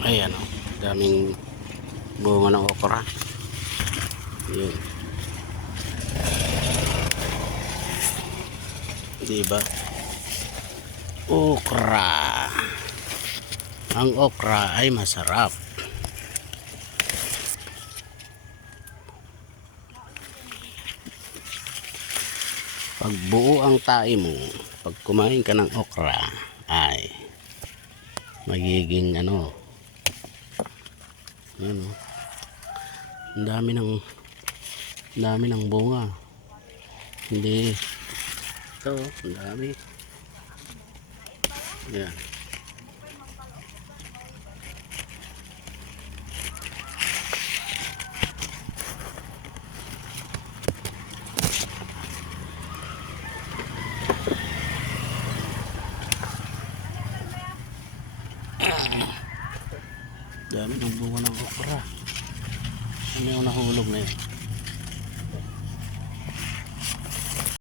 Ayan o. Daming bunga ng okra. Yun. Diba? Okra. Ang okra ay masarap. Pag buo ang tae mo, pag kumain ka ng okra, ay magiging ano, ano, ang dami ng, ang dami ng bunga. Hindi, ito, ang dami. Yan. Dami ng bunga ng okra. Ano yung nahulog na yun?